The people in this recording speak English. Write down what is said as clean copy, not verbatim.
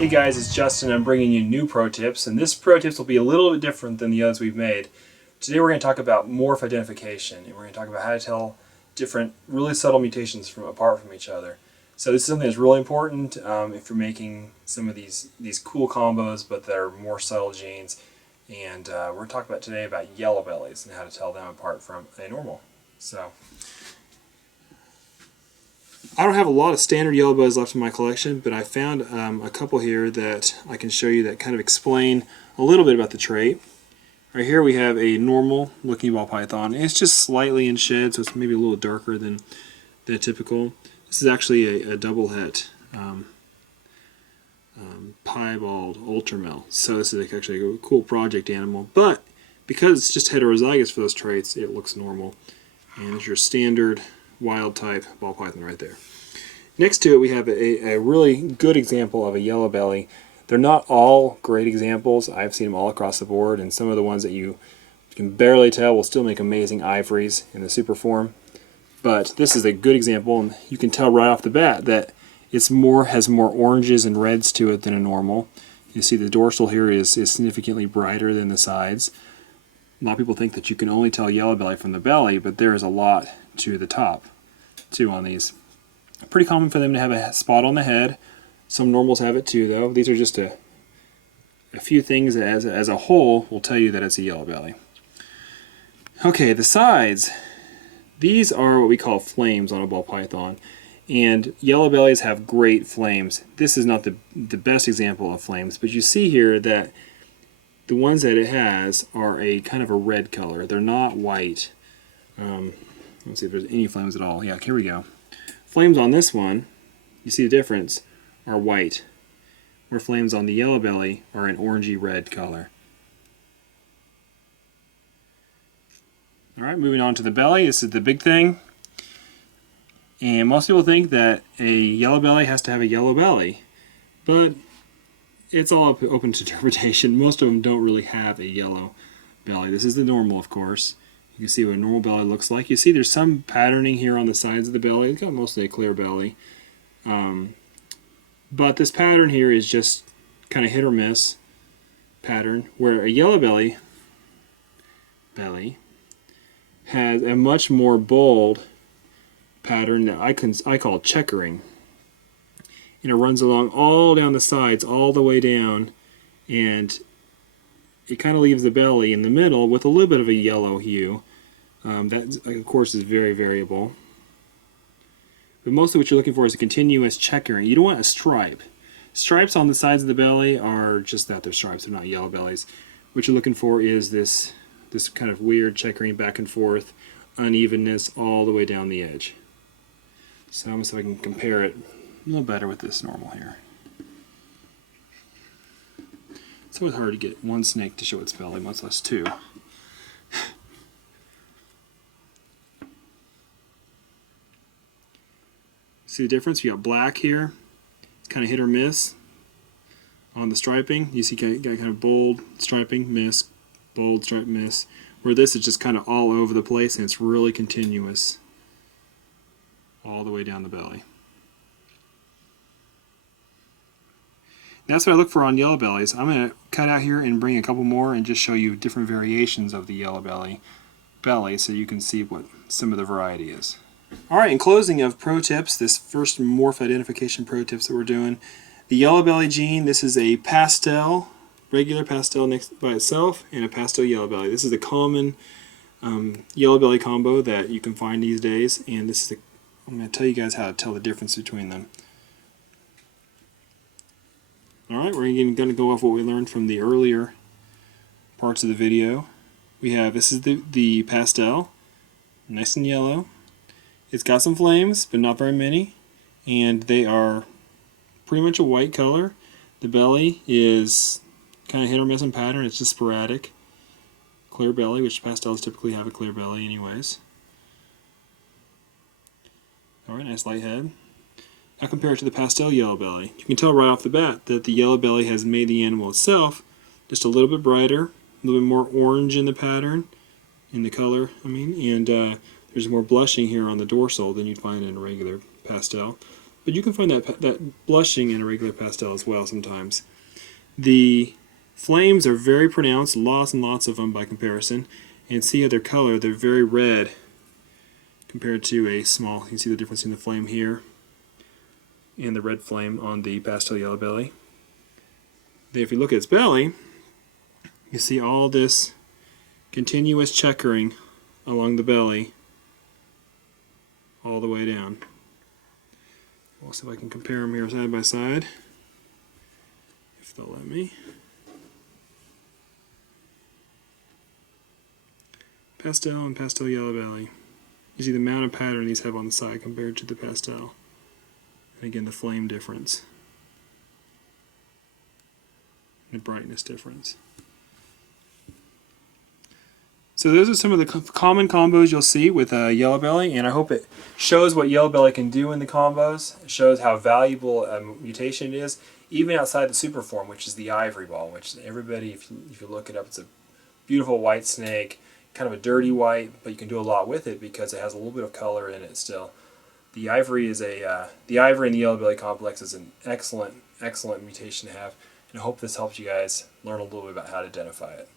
Hey guys, it's Justin. I'm bringing you new pro tips, and this pro tips will be a little bit different than the others we've made. Today we're going to talk about morph identification, and we're going to talk about how to tell different really subtle mutations apart from each other. So this is something that's really important if you're making some of these cool combos, but that are more subtle genes. And we're going to talk about today about Yellowbellys and how to tell them apart from a normal. So I don't have a lot of standard Yellowbellys left in my collection, but I found a couple here that I can show you that kind of explain a little bit about the trait. Right here we have a normal looking ball python. It's just slightly in shed, so it's maybe a little darker than typical. This is actually a double het piebald ultramel, so this is actually a cool project animal, but because it's just heterozygous for those traits, it looks normal. And it's your standard wild type ball python right there. Next to it we have a really good example of a yellow belly. They're not all great examples. I've seen them all across the board, and some of the ones that you can barely tell will still make amazing ivories in the super form. But this is a good example, and you can tell right off the bat that it's has more oranges and reds to it than a normal. You see the dorsal here is significantly brighter than the sides. A lot of people think that you can only tell yellow belly from the belly, but there is a lot to the top too on these. Pretty common for them to have a spot on the head. Some normals have it too, though. These are just a few things that as a whole will tell you that it's a yellow belly. Okay, the sides. These are what we call flames on a ball python, and yellow bellies have great flames. This is not the best example of flames, but you see here that the ones that it has are a kind of a red color. They're not white. Let's see if there's any flames at all. Yeah, here we go. Flames on this one, you see the difference, are white, where flames on the yellow belly are an orangey red color. Alright, moving on to the belly. This is the big thing. And most people think that a yellow belly has to have a yellow belly, but it's all open to interpretation. Most of them don't really have a yellow belly. This is the normal, of course. You can see what a normal belly looks like. You see there's some patterning here on the sides of the belly. It's got mostly a clear belly. But this pattern here is just kind of hit or miss pattern, where a yellow belly has a much more bold pattern that I call checkering. And it runs along all down the sides, all the way down, and it kind of leaves the belly in the middle with a little bit of a yellow hue. That, of course, is very variable. But mostly what you're looking for is a continuous checkering. You don't want a stripe. Stripes on the sides of the belly are just that, they're stripes, they're not yellow bellies. What you're looking for is this kind of weird checkering back and forth, unevenness all the way down the edge. So I'm going to see if I can compare it a little better with this normal here. It's always hard to get one snake to show its belly, much less two. See the difference? You got black here. It's kind of hit or miss on the striping. You see kind of bold striping, miss, bold stripe, miss. Where this is just kind of all over the place, and it's really continuous all the way down the belly. That's what I look for on yellow bellies. I'm going to cut out here and bring a couple more and just show you different variations of the yellow belly so you can see what some of the variety is. Alright, in closing of pro tips, this first morph identification pro tips that we're doing, the yellow belly gene, this is a pastel, regular pastel next by itself, and a pastel yellow belly. This is the common yellow belly combo that you can find these days, and this is I'm going to tell you guys how to tell the difference between them. Alright, we're going to go off what we learned from the earlier parts of the video. We have, this is the pastel, nice and yellow. It's got some flames, but not very many, and they are pretty much a white color. The belly is kind of hit or miss in pattern, it's just sporadic. Clear belly, which pastels typically have a clear belly anyways. Alright, nice light head. Now compare it to the pastel yellow belly. You can tell right off the bat that the yellow belly has made the animal itself just a little bit brighter, a little bit more orange in the pattern, in the color, and there's more blushing here on the dorsal than you'd find in a regular pastel. but you can find that blushing in a regular pastel as well sometimes. The flames are very pronounced, lots and lots of them by comparison, and see how their color, they're very red compared to a small. You can see the difference in the flame here and the red flame on the pastel yellow belly. Then if you look at its belly, you see all this continuous checkering along the belly all the way down. We'll see if I can compare them here side by side, if they'll let me. Pastel and pastel yellow belly. You see the amount of pattern these have on the side compared to the pastel. And again, the flame difference. And the brightness difference. So those are some of the common combos you'll see with Yellowbelly, and I hope it shows what Yellowbelly can do in the combos. It shows how valuable a mutation it is, even outside the super form, which is the ivory ball, which everybody, if you look it up, it's a beautiful white snake, kind of a dirty white, but you can do a lot with it because it has a little bit of color in it still. The ivory is the ivory in the Yellowbelly complex is an excellent mutation to have, and I hope this helps you guys learn a little bit about how to identify it.